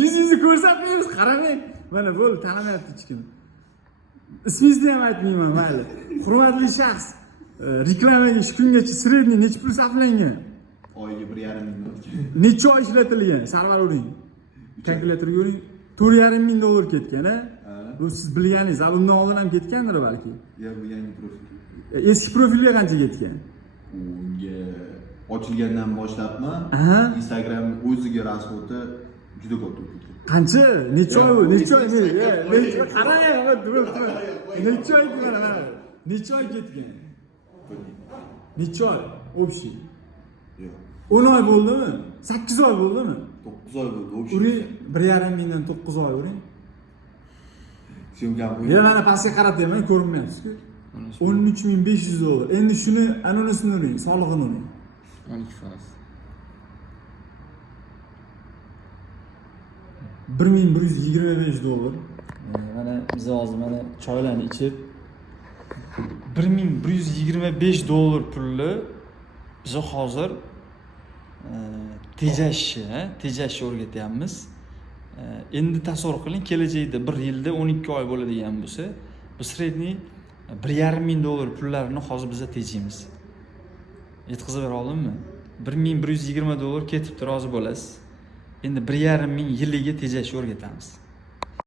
Yüzünüzü ko'rsatmaymiz, qaramang. Mana bo'ldi, tanimayapti hech kim. Ismingizni ham aytmayman, mayli. Hurmatli shaxs, reklamaga shu kungacha sredniy necha pul sarflangan? Oyiga 1,5 ming. Necha oy ishlatilgan? Sarvar uring. Kalkulyatorga uring. $4,5 ming ketgan, a? Bu siz bilganingiz, undan oldin ham ketgandir balki. Yo'q, bu yangi profil. Eski profilga qancha ketgan? Unga ochilgandan boshlabmi? Instagram o'ziga rasxoti juda ko'p ketgan. Qancha? Necha oy? Necha oy? Qarang, turib. Necha oy mana? Necha oy ketgan? Necha oy? Общий. Yo'q. 10 oy bo'ldimi? 8 oy bo'ldimi? 9 oy bo'ldi. Общий. Uring 1,5 mingdan 9 oy uring. Tushungan Yana mana pastga qaratyapman, ko'rinmayapsiz-ku. $13,500. Endi shuni anonisini uring, solig'ini uring. 12%. $1,125. Mana biz hozir mana choylarni ichib $1,125 pulli biz hozir tejashni o'rgatyapmiz. Endi tasavvur qiling, kelajakda 1 yilda 12 oy bo'ladigan bo'lsa, biz sredniy $1,5 pullarini hozir biz tejaymiz. Yetkazib bera oldimmi? $1,120 ketibdi, rozi bo'lasiz. Endi $1,5 yiliga tejashni o'rgatamiz.